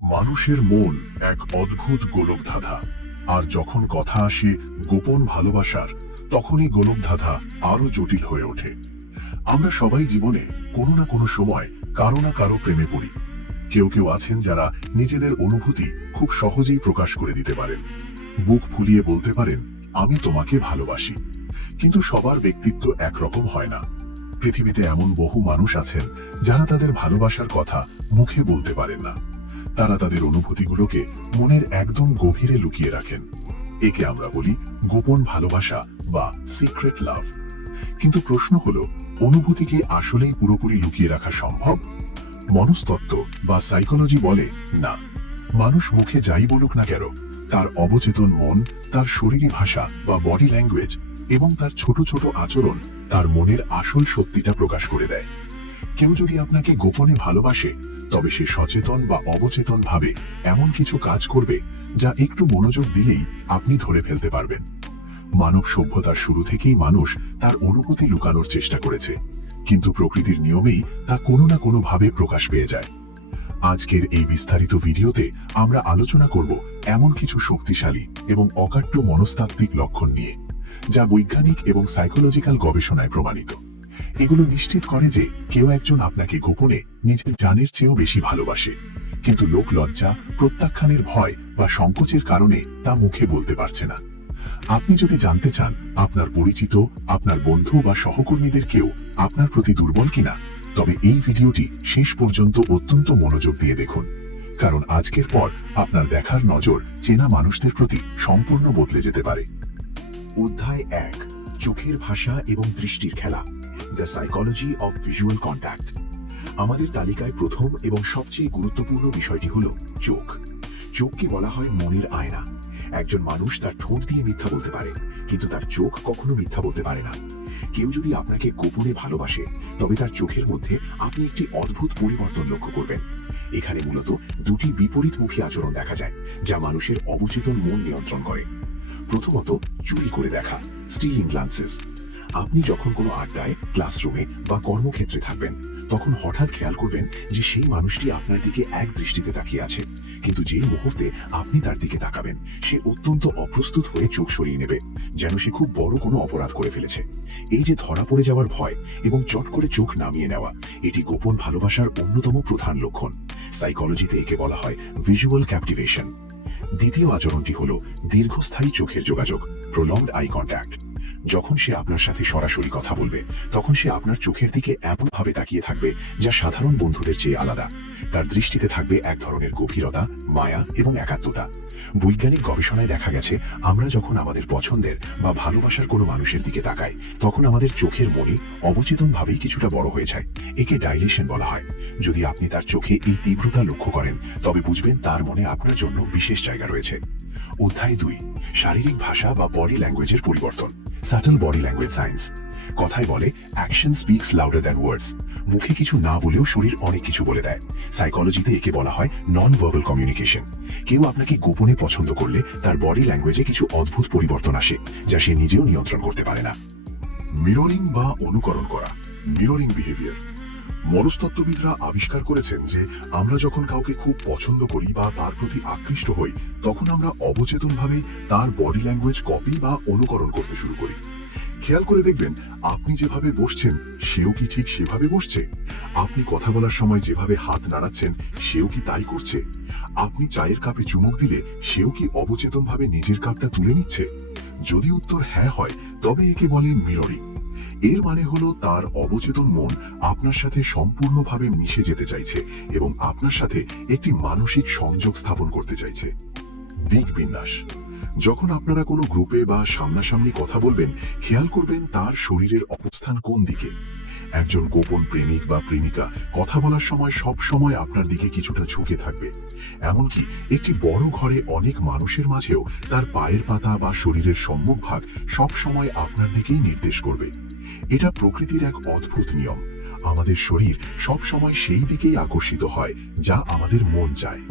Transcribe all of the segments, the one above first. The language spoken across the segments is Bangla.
মানুষের মন এক অদ্ভুত গোলকধাঁধা। আর যখন কথা আসে গোপন ভালোবাসার, তখনই গোলকধাঁধা আরো জটিল হয়ে ওঠে। আমরা সবাই জীবনে কোনো না কোনো সময় কারো না কারো প্রেমে পড়ি। কেউ কেউ আছেন যারা নিজেদের অনুভূতি খুব সহজেই প্রকাশ করে দিতে পারেন, বুক ফুলিয়ে বলতে পারেন, আমি তোমাকে ভালোবাসি। কিন্তু সবার ব্যক্তিত্ব একরকম হয় না। পৃথিবীতে এমন বহু মানুষ আছেন যারা তাদের ভালোবাসার কথা মুখে বলতে পারেন না। তারা তাদের অনুভূতিগুলোকে মনের একদম গভীরে লুকিয়ে রাখেন। একে আমরা বলি গোপন ভালোবাসা বা সিক্রেট লাভ। কিন্তু প্রশ্ন হলো, অনুভূতি কি আসলেই পুরোপুরি লুকিয়ে রাখা সম্ভব? মনস্তত্ত্ব বা সাইকোলজি বলে না। মানুষ মুখে যাই বলুক না কেন, তার অবচেতন মন, তার শরীরী ভাষা বা বডি ল্যাঙ্গুয়েজ এবং তার ছোট ছোট আচরণ তার মনের আসল সত্যিটা প্রকাশ করে দেয়। কেউ যদি আপনাকে গোপনে ভালোবাসে, তবে সে সচেতন বা অবচেতন ভাবে এমন কিছু কাজ করবে যা একটু মনোযোগ দিলেই আপনি ধরে ফেলতে পারবেন। মানব সভ্যতার শুরু থেকেই মানুষ তার অনুভূতি লুকানোর চেষ্টা করেছে, কিন্তু প্রকৃতির নিয়মেই তা কোনো না কোনো ভাবে প্রকাশ পেয়ে যায়। আজকের এই বিস্তারিত ভিডিওতে আমরা আলোচনা করব এমন কিছু শক্তিশালী এবং অকাট্য মনস্তাত্ত্বিক লক্ষণ নিয়ে, যা বৈজ্ঞানিক এবং সাইকোলজিক্যাল গবেষণায় প্রমাণিত। এগুলো নিশ্চিত করে যে কেউ একজন আপনাকে গোপনে নিজের জানের চেয়েও বেশি ভালোবাসে, কিন্তু লোক লজ্জা, প্রত্যাখ্যানের ভয় বা সংকোচের কারণে তা মুখে বলতে পারছে না। আপনি যদি জানতে চান আপনার পরিচিত, আপনার বন্ধু বা সহকর্মীদের কেউ আপনার প্রতি দুর্বল কিনা, তবে এই ভিডিওটি শেষ পর্যন্ত অত্যন্ত মনোযোগ দিয়ে দেখুন, কারণ আজকের পর আপনার দেখার নজর চেনা মানুষদের প্রতি সম্পূর্ণ বদলে যেতে পারে। অধ্যায় 1, চোখের ভাষা এবং দৃষ্টির খেলা, the psychology of visual contact. আমাদের তালিকায় প্রথম এবং সবচেয়ে গুরুত্বপূর্ণ বিষয়টি হল চোখ। চোখকে বলা হয় মনের আয়না। একজন মানুষ তার ঠোঁট দিয়ে মিথ্যা বলতে পারে, কিন্তু তার চোখ কখনো মিথ্যা বলতে পারে না। কেউ যদি আপনাকে গোপনে ভালোবাসে, তবে তার চোখের মধ্যে আপনি একটি অদ্ভুত পরিবর্তন লক্ষ্য করবেন। এখানে মূলত দুটি বিপরীতমুখী আচরণ দেখা যায়, যা মানুষের অবচেতন মন নিয়ন্ত্রণ করে। প্রথমত, চুরি করে দেখা, স্টিলিং গ্লান্সেস। আপনি যখন কোনো আড্ডায়, ক্লাসরুমে বা কর্মক্ষেত্রে থাকবেন, তখন হঠাৎ খেয়াল করবেন যে সেই মানুষটি আপনার দিকে এক দৃষ্টিতে তাকিয়ে আছে, কিন্তু যে মুহূর্তে আপনি তার দিকে তাকাবেন, সে অত্যন্ত অপ্রস্তুত হয়ে চোখ সরিয়ে নেবে, যেন সে খুব বড় কোনো অপরাধ করে ফেলেছে। এই যে ধরা পড়ে যাওয়ার ভয় এবং চট করে চোখ নামিয়ে নেওয়া, এটি গোপন ভালোবাসার অন্যতম প্রধান লক্ষণ। সাইকোলজিতে একে বলা হয় ভিজুয়াল ক্যাপটিভেশন। দ্বিতীয় আচরণটি হল দীর্ঘস্থায়ী চোখের যোগাযোগ, প্রলংড আই কন্ট্যাক্ট। যখন সে আপনার সাথে সরাসরি কথা বলবে, তখন সে আপনার চোখের দিকে এমনভাবে তাকিয়ে থাকবে যা সাধারণ বন্ধুদের চেয়ে আলাদা। তার দৃষ্টিতে থাকবে এক ধরনের গভীরতা, মায়া এবং একাত্মতা। বৈজ্ঞানিক গবেষণায় দেখা গেছে, আমরা যখন আমাদের পছন্দের বা ভালোবাসার কোনো মানুষের দিকে তাকাই, তখন আমাদের চোখের মনি অবচেতনভাবেই কিছুটা বড় হয়ে যায়। একে ডাইলেশন বলা হয়। যদি আপনি তার চোখে এই তীব্রতা লক্ষ্য করেন, তবে বুঝবেন তার মনে আপনার জন্য বিশেষ জায়গা রয়েছে। অধ্যায় 2, শারীরিক ভাষা বা বডি ল্যাঙ্গুয়েজের পরিবর্তন, সাটল বডি ল্যাঙ্গুয়েজ সায়েন্স। কথায় বলে, অ্যাকশন স্পিক্স লাউডার দ্যান ওয়ার্ডস। মুখে কিছু না বলেও শরীর অনেক কিছু বলে দেয়। সাইকোলজিতে একে বলা হয় নন ভার্বাল কমিউনিকেশন। কেউ আপনাকে গোপনে পছন্দ করলে তার বডি ল্যাঙ্গুয়েজে কিছু অদ্ভুত পরিবর্তন আসে, যা সে নিজেও নিয়ন্ত্রণ করতে পারে না। মিররিং বা অনুকরণ করা, মিররিং বিহেভিয়ার। মনস্তত্ত্ববিদরা আবিষ্কার করেছেন যে আমরা যখন কাউকে খুব পছন্দ করি বা তার প্রতি আকৃষ্ট হই, তখন আমরা অবচেতনভাবে তার বডি ল্যাঙ্গুয়েজ কপি বা অনুকরণ করতে শুরু করি। খেয়াল করে দেখবেন, আপনি যেভাবে বসছেন সেও কি ঠিক সেভাবে বসছে? আপনি কথা বলার সময় যেভাবে হাত নাড়াচ্ছেন সেও কি তাই করছে? আপনি চায়ের কাপে চুমুক দিলে সেও কি অবচেতনভাবে নিজের কাপটা তুলে নিচ্ছে? যদি উত্তর হ্যাঁ হয়, তবে একে বলে মিররিং। এর মানে হলো তার অবচেতন মন আপনার সাথে সম্পূর্ণভাবে মিশে যেতে চাইছে এবং আপনার সাথে একটি মানসিক সংযোগ স্থাপন করতে চাইছে। দিক বিন্যাস। যখন আপনারা কোনো গ্রুপে বা সামনাসামনি কথা বলবেন, খেয়াল করবেন তার শরীরের অবস্থান কোন দিকে। একজন গোপন প্রেমিক বা প্রেমিকা কথা বলার সময় সব সময় আপনার দিকে কিছুটা ঝুঁকে থাকবে। এমনকি একটি বড় ঘরে অনেক মানুষের মাঝেও তার পায়ের পাতা বা শরীরের সম্মুখভাগ সব সময় আপনার দিকেই নির্দেশ করবে। এটা প্রকৃতির এক অদ্ভুত নিয়ম। আমাদের শরীর সব সময় সেই দিকেই আকর্ষিত হয় যা আমাদের মন চায়।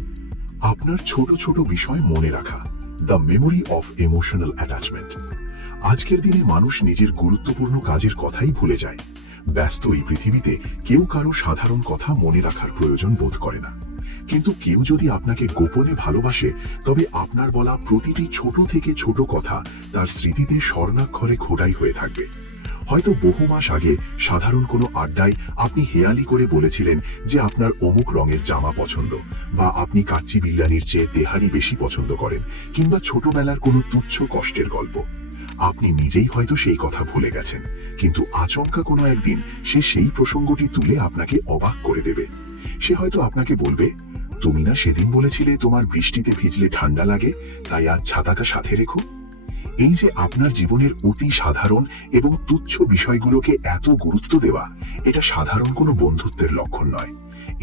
আপনার ছোট ছোট বিষয় মনে রাখা, the memory of emotional attachment. আজকের দিনে মানুষ নিজের গুরুত্বপূর্ণ কাজের কথাই ভুলে যায়। ব্যস্ত এই পৃথিবীতে কেউ কারো সাধারণ কথা মনে রাখার প্রয়োজন বোধ করে না। কিন্তু কেউ যদি আপনাকে গোপনে ভালোবাসে, তবে আপনার বলা প্রতিটি ছোট থেকে ছোট কথা তার স্মৃতিতে স্বর্ণাক্ষরে খোদাই হয়ে থাকবে। হয়তো বহু মাস আগে সাধারণ কোনো আড্ডায় আপনি হেয়ালি করে বলেছিলেন যে আপনার অমুক রঙের জামা পছন্দ, বা আপনি কাচ্চি বিরিয়ানির চেয়ে তেহারি বেশি পছন্দ করেন, কিংবা ছোটবেলার কোনো তুচ্ছ কষ্টের গল্প। আপনি নিজেই হয়তো সেই কথা ভুলে গেছেন, কিন্তু আচমকা কোনো একদিন সে সেই প্রসঙ্গটি তুলে আপনাকে অবাক করে দেবে। সে হয়তো আপনাকে বলবে, তুমি না সেদিন বলেছিলে তোমার বৃষ্টিতে ভিজলে ঠান্ডা লাগে, তাই আজ ছাতাটা সাথে রেখো। এই যে আপনার জীবনের অতি সাধারণ এবং তুচ্ছ বিষয়গুলোকে এত গুরুত্ব দেওয়া, এটা সাধারণ কোনো বন্ধুত্বের লক্ষণ নয়।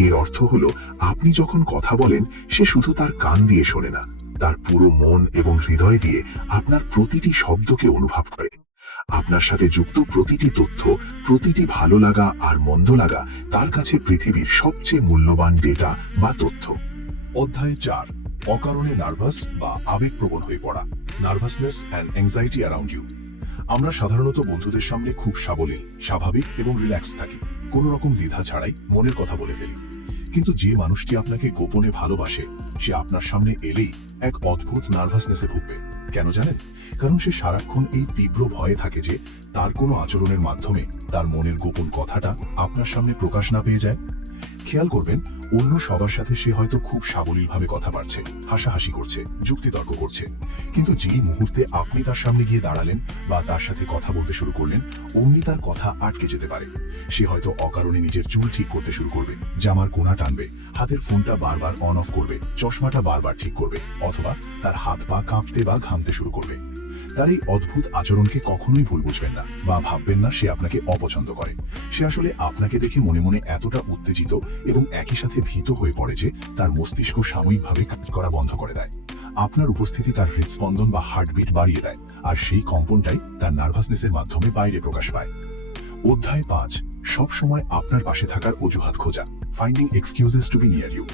এর অর্থ হলো, আপনি যখন কথা বলেন সে শুধু তার কান দিয়ে শোনে না, তার পুরো মন এবং হৃদয় দিয়ে আপনার প্রতিটি শব্দকে অনুভব করে। আপনার সাথে যুক্ত প্রতিটি তথ্য, প্রতিটি ভালো লাগা আর মন্দ লাগা তার কাছে পৃথিবীর সবচেয়ে মূল্যবান ডেটা বা তথ্য। অধ্যায় 4, অকারণে নার্ভাস বা আবেগপ্রবণ হয়ে পড়া, nervousness and anxiety around you. আমরা সাধারণত বন্ধুদের সামনে খুব সাবলীল, স্বাভাবিক এবং রিল্যাক্স থাকি, কোনো রকম দ্বিধা ছাড়াই মনের কথা বলে ফেলি। কিন্তু যে মানুষটি আপনাকে গোপনে ভালোবাসে, সে আপনার সামনে এলেই এক অদ্ভুত নার্ভাসনেসে ভুগবে। কেন জানেন? কারণ সে সারাক্ষণ এই তীব্র ভয়ে থাকে যে তার কোনো আচরণের মাধ্যমে তার মনের গোপন কথাটা আপনার সামনে প্রকাশ না পেয়ে যায়। খেয়াল করবেন, অন্য সবার সাথে সে হয়তো খুব সাবলীলভাবে কথা বাড়ছে, হাসাহাসি করছে, যুক্তিতর্ক করছে, কিন্তু যেই মুহূর্তে আপনি তার সামনে গিয়ে দাঁড়ালেন বা তার সাথে কথা বলতে শুরু করলেন, অমনি তার কথা আটকে যেতে পারে। সে হয়তো অকারণে নিজের চুল ঠিক করতে শুরু করবে, জামার কোনা টানবে, হাতের ফোনটা বারবার অন অফ করবে, চশমাটা বারবার ঠিক করবে, অথবা তার হাত পা কাঁপতে বা ঘামতে শুরু করবে। তার এই অদ্ভুত আচরণকে কখনোই ভুল বুঝবেন না বা ভাববেন না সে আপনাকে অপছন্দ করে। সে আসলে আপনাকে দেখে মনে মনে এতটা উত্তেজিত এবং একই সাথে ভীত হয়ে পড়ে যে তার মস্তিষ্ক সাময়িকভাবে কাজ করা বন্ধ করে দেয়। আপনার উপস্থিতি তার হৃদস্পন্দন বা হার্টবিট বাড়িয়ে দেয়, আর সেই কম্পনটাই তার নার্ভাসনেসের মাধ্যমে বাইরে প্রকাশ পায়। অধ্যায় 5, সব সময় আপনার পাশে থাকার অজুহাত খোঁজা, finding excuses to be near you.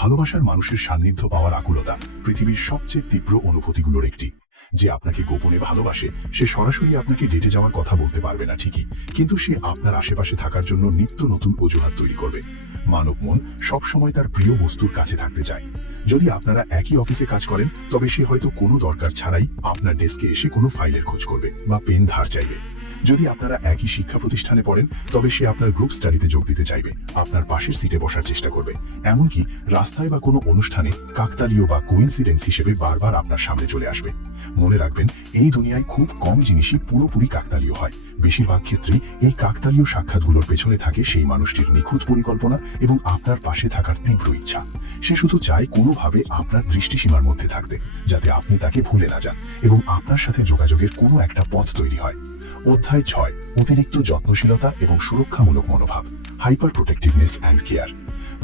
ভালোবাসার মানুষের সান্নিধ্য পাওয়ার আকুলতা পৃথিবীর সবচেয়ে তীব্র অনুভূতিগুলোর একটি। যে আপনাকে গোপনে ভালোবাসে, সে সরাসরি আপনাকে ডেটে যাওয়ার কথা বলতে পারবে না ঠিকই, কিন্তু সে আপনার আশেপাশে থাকার জন্য নিত্য নতুন অজুহাত তৈরি করবে। মানব মন সবসময় তার প্রিয় বস্তুর কাছে থাকতে চায়। যদি আপনারা একই অফিসে কাজ করেন, তবে সে হয়তো কোনো দরকার ছাড়াই আপনার ডেস্কে এসে কোনো ফাইলের খোঁজ করবে বা পেন ধার চাইবে। যদি আপনারা একই শিক্ষা প্রতিষ্ঠানে পড়েন, তবে সে আপনার গ্রুপ স্টাডিতে যোগ দিতে চাইবে, আপনার পাশের সিটে বসার চেষ্টা করবে, এমনকি রাস্তায় বা কোনো অনুষ্ঠানে কাকতালীয় বা কোইন্সিডেন্স হিসেবে বারবার আপনার সামনে চলে আসবে। মনে রাখবেন, এই দুনিয়ায় খুব কম জিনিসই পুরোপুরি কাকতালীয় হয়। বেশিরভাগ ক্ষেত্রেই এই কাকতালীয় সাক্ষাৎগুলোর পেছনে থাকে সেই মানুষটির নিখুঁত পরিকল্পনা এবং আপনার পাশে থাকার তীব্র ইচ্ছা। সে শুধু চায় কোনোভাবে আপনার দৃষ্টিসীমার মধ্যে থাকতে, যাতে আপনি তাকে ভুলে না যান এবং আপনার সাথে যোগাযোগের কোনো একটা পথ তৈরি হয়। অধ্যায় 6, অতিরিক্ত যত্নশীলতা এবং সুরক্ষামূলক মনোভাব, হাইপার প্রোটেক্টিভনেস অ্যান্ড কেয়ার।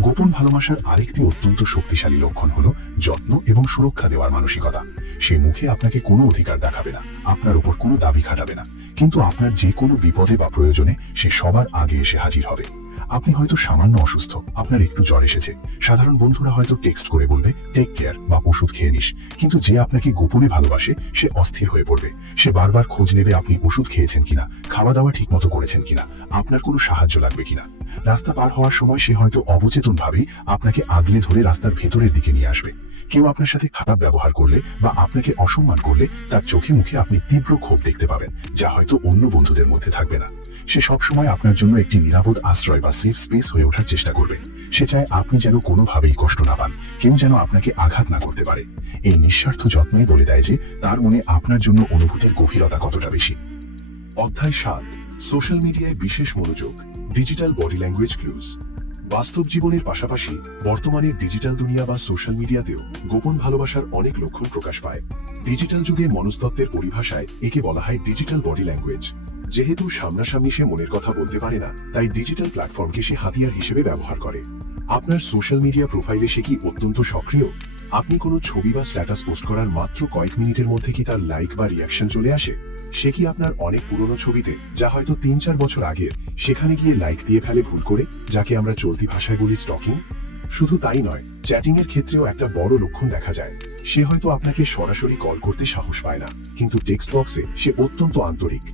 গোপন ভালোবাসার আরেকটি অত্যন্ত শক্তিশালী লক্ষণ হলো যত্ন এবং সুরক্ষা দেওয়ার মানসিকতা। সে মুখে আপনাকে কোনো অধিকার দেখাবে না, আপনার উপর কোনো দাবি খাটাবে না, কিন্তু আপনার যে কোনো বিপদে বা প্রয়োজনে সে সবার আগে এসে হাজির হবে। আপনি হয়তো সামান্য অসুস্থ, আপনার একটু জ্বর এসেছে, সাধারণ বন্ধুরা হয়তো টেক্সট করে বলবে টেক কেয়ার বা ওষুধ খেয়ে নিস, কিন্তু যে আপনাকে গোপনে ভালোবাসে সে অস্থির হয়ে পড়বে। সে বারবার খোঁজ নেবে আপনি ওষুধ খেয়েছেন কিনা, খাওয়া দাওয়া ঠিক মতো করেছেন কিনা, আপনার কোনো সাহায্য লাগবে কিনা। রাস্তা পার হওয়ার সময় সে হয়তো অবচেতনভাবেই আপনাকে আগলে ধরে রাস্তার ভেতরের দিকে নিয়ে আসবে। কেউ আপনার সাথে খারাপ ব্যবহার করলে বা আপনাকে অসম্মান করলে তার চোখে মুখে আপনি তীব্র ক্ষোভ দেখতে পাবেন, যা হয়তো অন্য বন্ধুদের মধ্যে থাকবে না। সে সবসময় আপনার জন্য একটি নিরাপদ আশ্রয় বা সেফ স্পেস হয়ে ওঠার চেষ্টা করবে। সে চায় আপনি যেন কোনোভাবেই কষ্ট না পান, কেউ যেন আপনাকে আঘাত না করতে পারে। এই নিঃস্বার্থ যত্নই বলে দেয় যে তার মনে আপনার জন্য অনুভূতির গভীরতা কতটা বেশি। অধ্যায় 7, সোশ্যাল মিডিয়ায় বিশেষ মনোযোগ, ডিজিটাল বডি ল্যাঙ্গুয়েজ ক্লুজ। বাস্তব জীবনের পাশাপাশি বর্তমানের ডিজিটাল দুনিয়া বা সোশ্যাল মিডিয়াতেও গোপন ভালোবাসার অনেক লক্ষণ প্রকাশ পায়। ডিজিটাল যুগে মনস্তত্ত্বের পরিভাষায় একে বলা হয় ডিজিটাল বডি ল্যাঙ্গুয়েজ। যেহেতু সামনাসামনি সে মনের কথা বলতে পারে না, তাই ডিজিটাল প্ল্যাটফর্মকে সে হাতিয়ার হিসেবে ব্যবহার করে। আপনার সোশ্যাল মিডিয়া প্রোফাইলে সে কি অত্যন্ত সক্রিয়? আপনি কোনো ছবি বা স্ট্যাটাস পোস্ট করার মাত্র কয়েক মিনিটের মধ্যে কি তার লাইক বা রিয়াকশন চলে আসে? সে কি আপনার অনেক পুরনো ছবিতে, যা হয়তো 3-4 বছর আগের, সেখানে গিয়ে লাইক দিয়ে ফেলে ভুল করে, যাকে আমরা চলতি ভাষায় বলি স্টকিং? শুধু তাই নয়, চ্যাটিং এর ক্ষেত্রেও একটা বড় লক্ষণ দেখা যায়। সে হয়তো আপনাকে সরাসরি কল করতে সাহস পায় না, কিন্তু টেক্সট বক্সে সে অত্যন্ত আন্তরিক।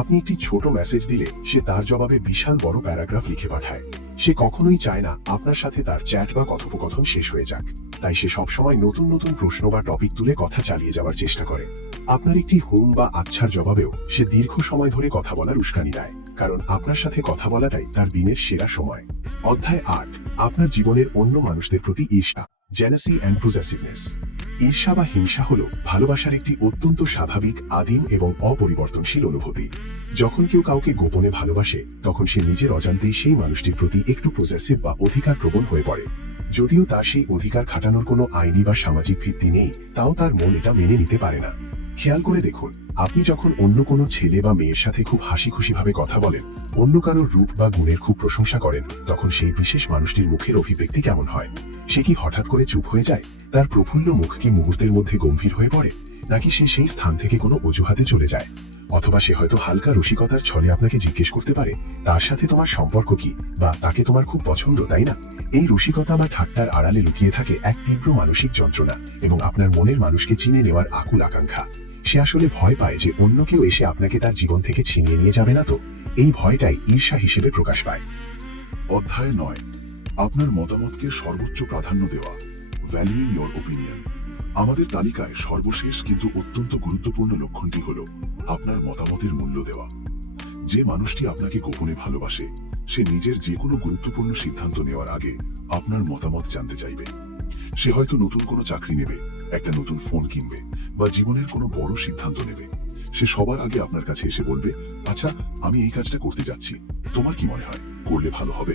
আপনি একটি ছোট মেসেজ দিলে সে তার জবাবে বিশাল বড় প্যারাগ্রাফ লিখে পাঠায়। সে কখনোই চায় না আপনার সাথে তার চ্যাট বা কথোপকথন শেষ হয়ে যাক, তাই সে সবসময় নতুন নতুন প্রশ্ন বা টপিক তুলে কথা চালিয়ে যাওয়ার চেষ্টা করে। আপনার একটি হুম বা আচ্ছার জবাবেও সে দীর্ঘ সময় ধরে কথা বলার উস্কানি দেয়, কারণ আপনার সাথে কথা বলাটাই তার দিনের সেরা সময়। অধ্যায় ৮, আপনার জীবনের অন্য মানুষদের প্রতি ঈর্ষা, জেলাসি অ্যান্ড পজেসিভনেস। ঈর্ষা বা হিংসা হল ভালোবাসার একটি অত্যন্ত স্বাভাবিক, আদিম এবং অপরিবর্তনশীল অনুভূতি। যখন কেউ কাউকে গোপনে ভালোবাসে, তখন সে নিজের অজান্তেই সেই মানুষটির প্রতি একটু পজেসিভ বা অধিকার প্রবণ হয়ে পড়ে। যদিও তার সেই অধিকার খাটানোর কোনো আইনি বা সামাজিক ভিত্তি নেই, তাও তার মন এটা মেনে নিতে পারে না। খেয়াল করে দেখুন, আপনি যখন অন্য কোনো ছেলে বা মেয়ের সাথে খুব হাসি খুশিভাবে কথা বলেন, অন্য কারোর রূপ বা গুণের খুব প্রশংসা করেন, তখন সেই বিশেষ মানুষটির মুখের অভিব্যক্তি কেমন হয়? সে কি হঠাৎ করে চুপ হয়ে যায়? তার প্রফুল্ল মুখ কি মুহূর্তের মধ্যে গম্ভীর হয়ে পড়ে? নাকি সে সেই স্থান থেকে কোনো অজুহাতে চলে যায়? অথবা সে হয়তো হালকা রসিকতার ছলে আপনাকে জিজ্ঞেস করতে পারে, তার সাথে তোমার সম্পর্ক কি, বা তাকে তোমার খুব পছন্দ, তাই না? এই রসিকতা বা ঠাট্টার আড়ালে লুকিয়ে থাকে এক তীব্র মানসিক যন্ত্রণা এবং আপনার মনের মানুষকে চিনে নেওয়ার আকুল আকাঙ্ক্ষা। সে আসলে ভয় পায় যে অন্য কেউ এসে আপনাকে তার জীবন থেকে ছিনিয়ে নিয়ে যাবে না তো। এই ভয়টাই ঈর্ষা হিসেবে প্রকাশ পায়। অধ্যায় ৯, আপনার মতামতকে সর্বোচ্চ প্রাধান্য দেওয়া, ভ্যালুইং ইয়োর ওপিনিয়ন। আমাদের তালিকায় সর্বশেষ কিন্তু অত্যন্ত গুরুত্বপূর্ণ লক্ষণটি হল আপনার মতামতের মূল্য দেওয়া। যে মানুষটি আপনাকে গোপনে ভালোবাসে, সে নিজের যে কোনো গুরুত্বপূর্ণ সিদ্ধান্ত নেওয়ার আগে আপনার মতামত জানতে চাইবে। সে হয়তো নতুন কোনো চাকরি নেবে, একটা নতুন ফোন কিনবে, বা জীবনের কোনো বড় সিদ্ধান্ত নেবে। সে সবার আগে আপনার কাছে এসে বলবে, আচ্ছা, আমি এই কাজটা করতে যাচ্ছি, তোমার কি মনে হয়, করলে ভালো হবে?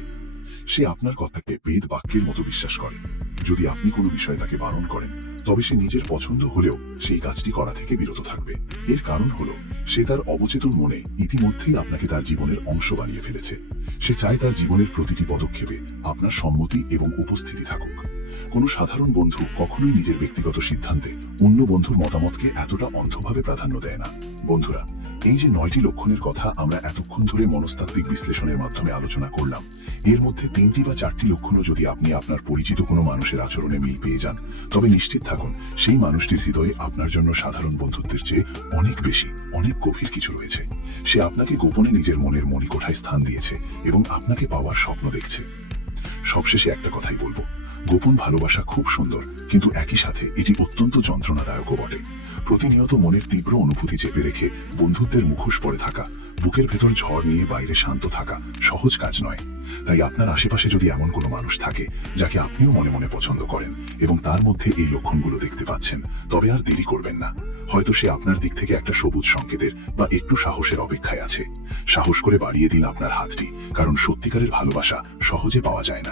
সে আপনার কথাকে বেদ বাক্যের মতো বিশ্বাস করে। যদি আপনি কোনো বিষয়ে তাকে বারণ করেন, তবে সে নিজের পছন্দ হলেও সেই কাজটি করা থেকে বিরত থাকবে। এর কারণ হলো, সে তার অবচেতন মনে ইতিমধ্যেই আপনাকে তার জীবনের অংশ বানিয়ে ফেলেছে। সে চায় তার জীবনের প্রতিটি পদক্ষেপে আপনার সম্মতি এবং উপস্থিতি থাকুক। কোনো সাধারণ বন্ধু কখনোই নিজের ব্যক্তিগত সিদ্ধান্তে অন্য বন্ধুর মতামতকে এতটা অন্ধভাবে প্রাধান্য দেয় না। বন্ধুরা, এই যে 9টি লক্ষণের কথা আমরা এতক্ষণ ধরে মনস্তাত্ত্বিক বিশ্লেষণের মাধ্যমে আলোচনা করলাম, এর মধ্যে 3টি বা 4টি লক্ষণও যদি আপনি আপনার পরিচিত কোনো মানুষের আচরণে মিল পেয়ে যান, তবে নিশ্চিত থাকুন সেই মানুষটির হৃদয়ে আপনার জন্য সাধারণ বন্ধুত্বের চেয়ে অনেক বেশি, অনেক গভীর কিছু রয়েছে। সে আপনাকে গোপনে নিজের মনের মণিকোঠায় স্থান দিয়েছে এবং আপনাকে পাওয়ার স্বপ্ন দেখছে। সবশেষে একটা কথাই বলবো, গোপন ভালোবাসা খুব সুন্দর, কিন্তু একই সাথে এটি অত্যন্ত যন্ত্রণাদায়কও বটে। প্রতিনিয়ত মনের তীব্র অনুভূতি চেপে রেখে বন্ধুত্বের মুখোশ পরে থাকা, বুকের ভেতর ঝড় নিয়ে বাইরে শান্ত থাকা সহজ কাজ নয়। তাই আপনার আশেপাশে যদি এমন কোনো মানুষ থাকে যাকে আপনিও মনে মনে পছন্দ করেন এবং তার মধ্যে এই লক্ষণগুলো দেখতে পাচ্ছেন, তবে আর দেরি করবেন না। হয়তো সে আপনার দিক থেকে একটা সবুজ সংকেতের বা একটু সাহসের অপেক্ষায় আছে। সাহস করে বাড়িয়ে দিন আপনার হাতটি, কারণ সত্যিকারের ভালোবাসা সহজে পাওয়া যায় না।